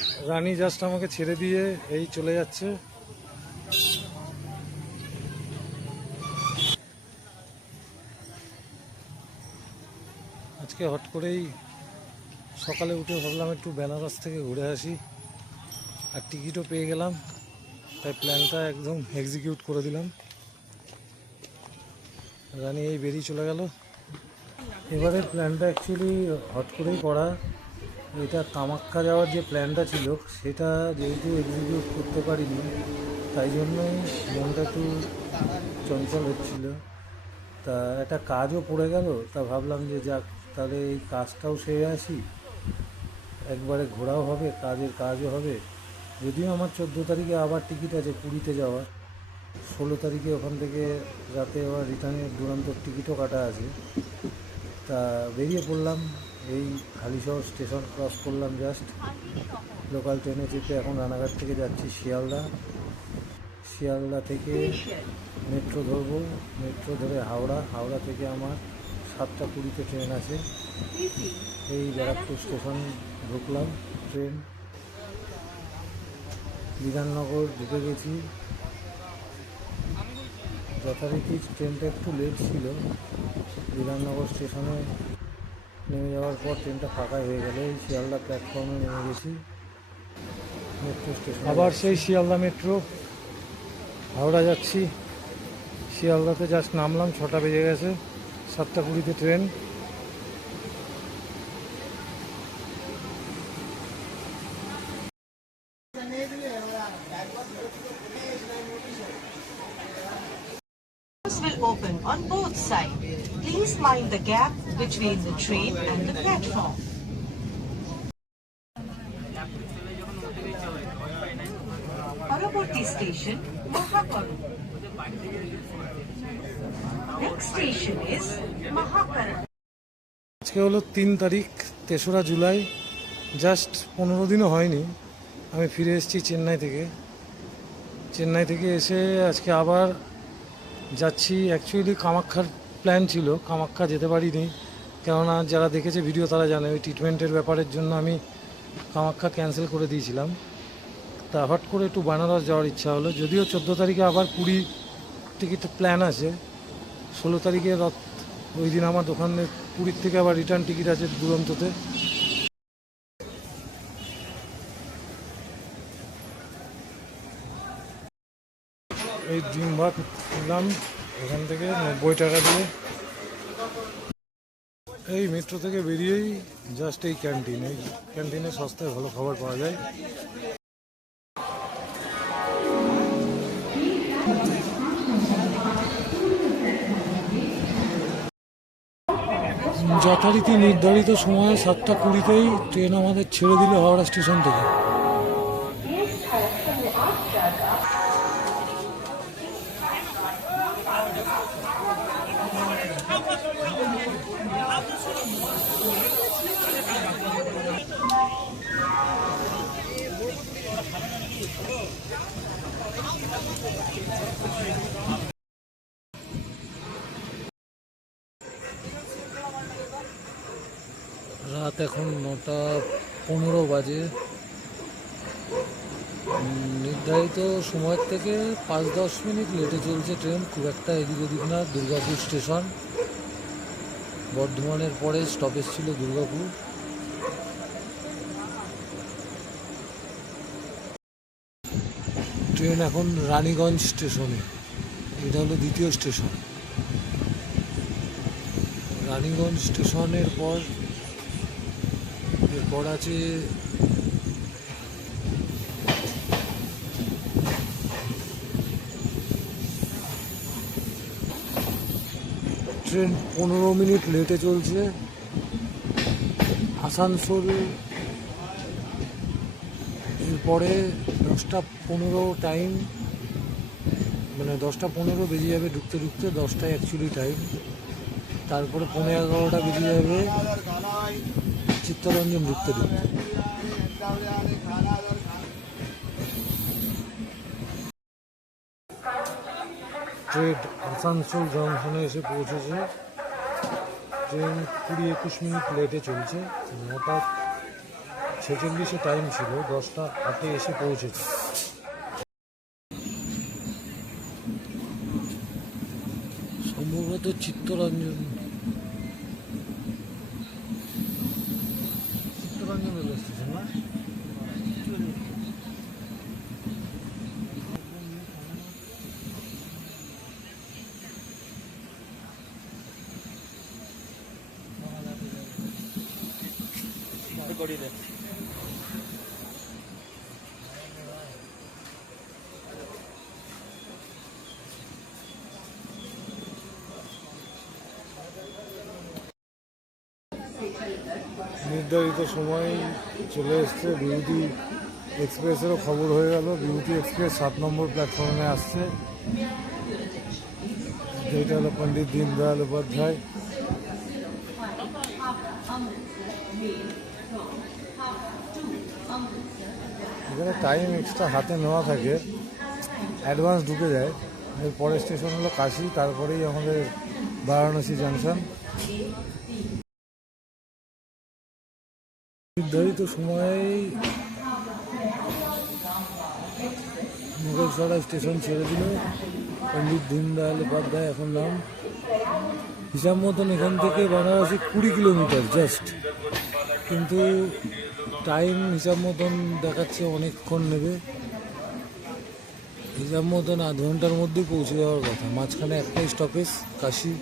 রানী just আমাকে ছেড়ে দিয়ে এই চলে যাচ্ছে। আজকে হট করেই সকালে উঠে ভাবলাম একটু বেনারস থেকে ঘুরে আসি, আর টিকিটও পেয়ে গেলাম, তাই প্ল্যানটা একদম এক্সিকিউট করে দিলাম। রানী এই বেরিয়ে চলে গেল। এবারে প্ল্যানটা অ্যাকচুয়ালি হট করেই করা। এটা কামাখ্যা যাওয়ার যে প্ল্যানটা ছিল সেটা যেহেতু এক্সিকিউট করতে পারিনি, তাই জন্যই মনটা একটু চঞ্চল হচ্ছিল। তা একটা কাজও পড়ে গেল, তা ভাবলাম যে যাক তাহলে এই কাজটাও সেরে আসি, একবারে ঘোরাও হবে, কাজও হবে। যদিও আমার 14 তারিখে আবার টিকিট আছে পুরীতে যাওয়ার, 16 তারিখে ওখান থেকে রাতে আবার রিটার্নের দুরন্তর টিকিটও কাটা আছে। তা বেরিয়ে পড়লাম, এই হালিশহর স্টেশন ক্রস করলাম জাস্ট, লোকাল ট্রেনে চেপে এখন রানাঘাট থেকে যাচ্ছি শিয়ালদা। শিয়ালদা থেকে মেট্রো ধরবো, মেট্রো ধরে হাওড়া থেকে আমার 7টা 20-তে ট্রেন আছে। এই ব্যারাকপুর স্টেশন ঢুকলাম, ট্রেন বিধাননগর ঢুকে গেছি। যথারীতি ট্রেনটা একটু লেট ছিল, বিধাননগর স্টেশনে নেমে যাওয়ার পর ট্রেনটা ফাঁকা হয়ে গেল। এই শিয়ালদা প্ল্যাটফর্মে নেমে গেছি, মেট্রো স্টেশন আবার সেই শিয়ালদা মেট্রো, হাওড়া যাচ্ছি। শিয়ালদাতে জাস্ট নামলাম, 6টা বেজে গেছে, 7টা 20-তে train. Will open on both sides. Please mind the gap between the train and the platform. Paraborti station, Mahakaran. Next station is Mahakaran. আজকে হলো 3 তারিখ, 3রা জুলাই। জাস্ট 15 দিনও হয়নি আমি ফিরে এসেছি চেন্নাই থেকে এসে আজকে আবার যাচ্ছি। অ্যাকচুয়ালি কামাখ্যার প্ল্যান ছিল, কামাখ্যা যেতে পারিনি, কেননা যারা দেখেছে ভিডিও তারা জানে ওই ট্রিটমেন্টের ব্যাপারের জন্য আমি কামাখ্যা ক্যান্সেল করে দিয়েছিলাম। তা হট করে একটু বেনারস যাওয়ার ইচ্ছা হলো, যদিও 14 তারিখে আবার পুরী টিকিট প্ল্যান আছে। 16 তারিখে ওই দিন আমার দোকানে পুরীর থেকে আবার রিটার্ন টিকিট আছে দুরন্ততে। এই ডিম ভাত নিলাম এখান থেকে 90 টাকা দিয়ে। এই মেট্রো থেকে বেরিয়েই জাস্ট এই ক্যান্টিনে সস্তায় ভালো খাবার পাওয়া যায়। যথারীতি নির্ধারিত সময় 7টা 20-তেই ট্রেন আমাদের ছেড়ে দিল হাওড়া স্টেশন থেকে। রাত এখন 9টা 15 বাজে। নির্ধারিত সময়ের থেকে 5-10 মিনিট লেটে চলছে ট্রেন, খুব একটা এদিক ওদিক না। দুর্গাপুর স্টেশন, বর্ধমানের পরে স্টপেজ ছিল দুর্গাপুর। ট্রেন এখন রানীগঞ্জ স্টেশনে, এটা হলো দ্বিতীয় স্টেশন। রানীগঞ্জ স্টেশনের এরপর আছে ট্রেন 15 মিনিট লেটে চলছে আসানসোল। এরপরে 10টা 15 টাইম, মানে 10টা 15 বেজে যাবে ঢুকতে 10টায় অ্যাকচুয়ালি টাইম। তারপরে 11:15 বেজে যাবে চিত্তরঞ্জন ঢুকতে। ট্রেন আসানসোল জংশনে এসে পৌঁছেছে। ট্রেন 20-21 মিনিট লেটে চলছে, 9টা 10:46 টাইম ছিল, 10টা 8-এ এসে পৌঁছেছে। সম্ভবত চিত্তরঞ্জন রেলওয়ে স্টেশন না? নির্ধারিত সময় চলে এসছে। বিউটি এক্সপ্রেসেরও খবর হয়ে গেল, বিউটি এক্সপ্রেস 7 নম্বর প্ল্যাটফর্মে আসছে, যেটা হলো পণ্ডিত দীনদয়াল উপাধ্যায়। এখানে টাইম এক্সট্রা হাতে নেওয়া থাকে, অ্যাডভান্স ঢুকে যায়। এর পরের স্টেশন হলো কাশি, তারপরেই আমাদের বারাণসী জাংশন। নির্ধারিত সময়েই মুঘলসরাই স্টেশন ছেড়ে দিল পণ্ডিত দীনদয়াল উপাধ্যায় এখন নাম। হিসাব মতন এখান থেকে বারাণসী 20 কিলোমিটার জাস্ট, কিন্তু টাইম হিসাব মতন দেখাচ্ছে অনেকক্ষণ নেবে। হিসাব মতন আধ ঘন্টার মধ্যেই পৌঁছে যাওয়ার কথা। মাঝখানে একটাই স্টপেজ কাশি।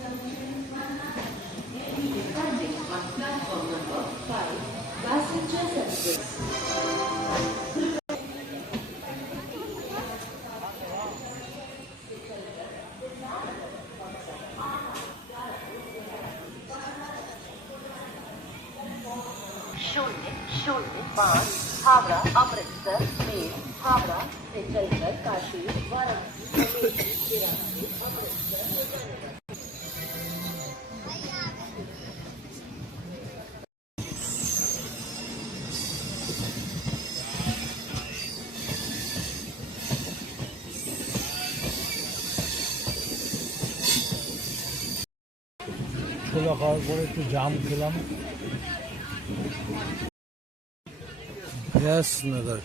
शून्य शून्य 5 हावड़ा अमृतसर मेल हावड़ा से चलकर काशी वाराणसी अमृतसर। ছোলা খাওয়ার পরে একটু জাম খেলাম। নগর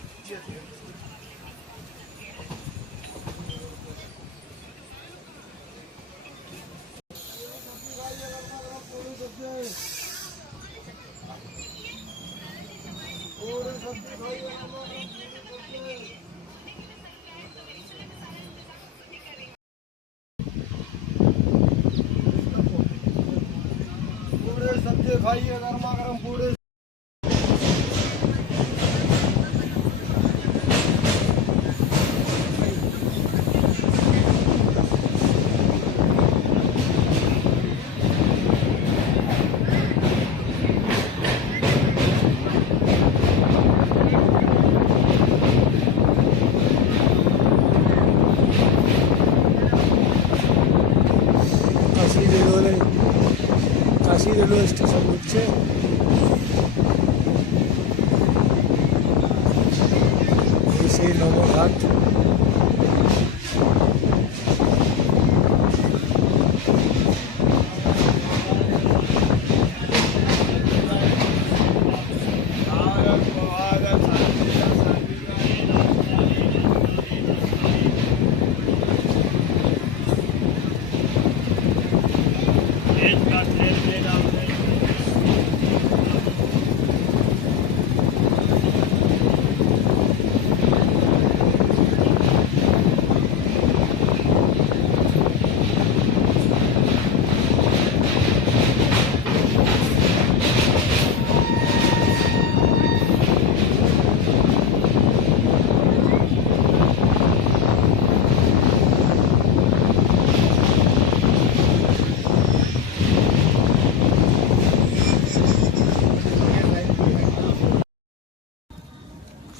सब्जी खाइए, गर्मा गर्म पूरे। কাশি রেলওয়ে স্টেশন হচ্ছে। সেই নবঘাট।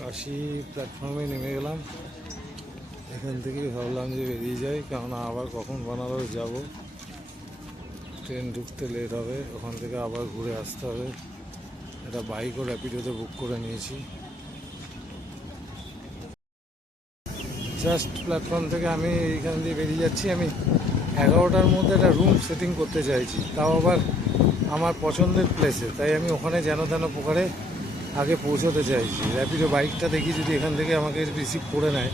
কাশি প্ল্যাটফর্মে নেমে গেলাম। এখান থেকেই ভাবলাম যে বেরিয়ে যাই, কেননা আবার কখন বানারস যাব, ট্রেন ঢুকতে লেট হবে, ওখান থেকে আবার ঘুরে আসতে হবে। একটা বাইক ও র্যাপিডোতে বুক করে নিয়েছি। জাস্ট প্ল্যাটফর্ম থেকে আমি এইখান দিয়ে বেরিয়ে যাচ্ছি। আমি 11টার মধ্যে একটা রুম সেটিং করতে চাইছি, তাও আবার আমার পছন্দের প্লেসে। তাই আমি ওখানে যেন তেন প্রকারে আগে পৌঁছতে চাইছি। র্যাপিডো বাইকটা দেখি যদি এখান থেকে আমাকে রিসিভ করে নেয়।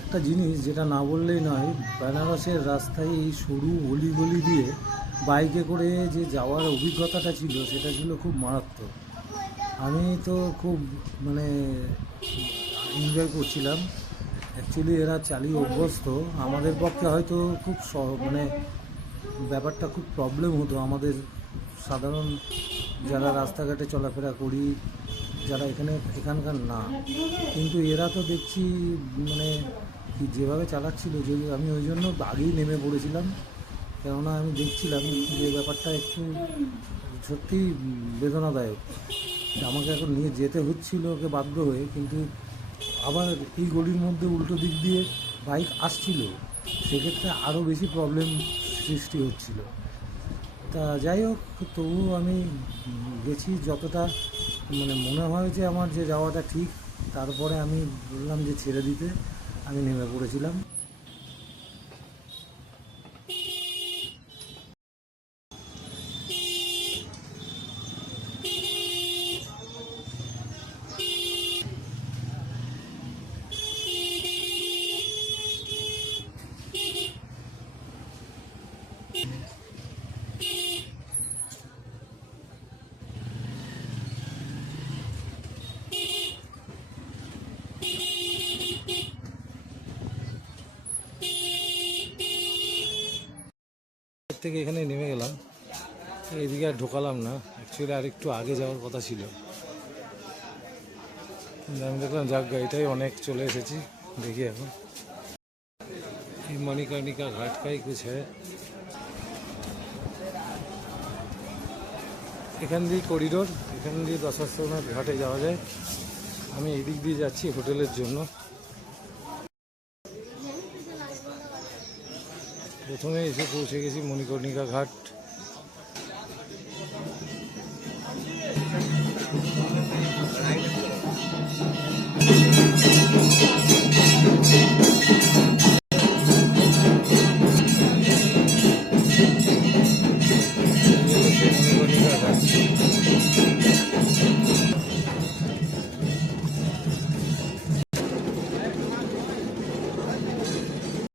একটা জিনিস যেটা না বললেই নয়, বেনারসের রাস্তায় এই সরু অলিগলি দিয়ে বাইকে করে যে যাওয়ার অভিজ্ঞতাটা ছিল সেটা ছিল খুব মারাত্মক। আমি তো খুব মানে এনজয় করছিলাম। অ্যাকচুয়ালি এরা চালিয়ে অভ্যস্ত, আমাদের পক্ষে হয়তো খুব মানে ব্যাপারটা খুব প্রবলেম হতো আমাদের সাধারণ যারা রাস্তাঘাটে চলাফেরা করি, যারা এখানকার না। কিন্তু এরা তো দেখছি মানে যেভাবে চালাচ্ছিল, যে আমি ওই জন্য আগেই নেমে পড়েছিলাম, কেননা আমি দেখছিলাম যে ব্যাপারটা একটু সত্যি বেদনাদায়ক। আমাকে এখন নিয়ে যেতে হচ্ছিল ওকে বাধ্য হয়ে, কিন্তু আবার এই গলির মধ্যে উল্টো দিক দিয়ে বাইক আসছিল, সেক্ষেত্রে আরও বেশি প্রবলেম সৃষ্টি হচ্ছিল। তা যাই হোক, তবুও আমি গেছি যতটা মানে মনে হয় যে আমার যে যাওয়াটা ঠিক। তারপরে আমি বললাম যে ছেড়ে দিতে, আমি নেমে পড়েছিলাম। থেকে এখানে নেমে গেলাম, এদিকে আর ঢোকালাম না। অ্যাকচুয়ালি আর একটু আগে যাওয়ার কথা ছিল, আমি দেখলাম যাক গাড়িটাই অনেক চলে এসেছি। দেখি এখন এই মণিকর্ণিকা ঘাট কাই কুছ হ্যায়। এখান দিয়ে করিডোর, এখান দিয়ে দশাশ্বনাথ ঘাটে যাওয়া যায়। আমি এই দিক দিয়ে যাচ্ছি হোটেলের জন্য। প্রথমে এসে পৌঁছে গেছি মণিকর্ণিকা ঘাট।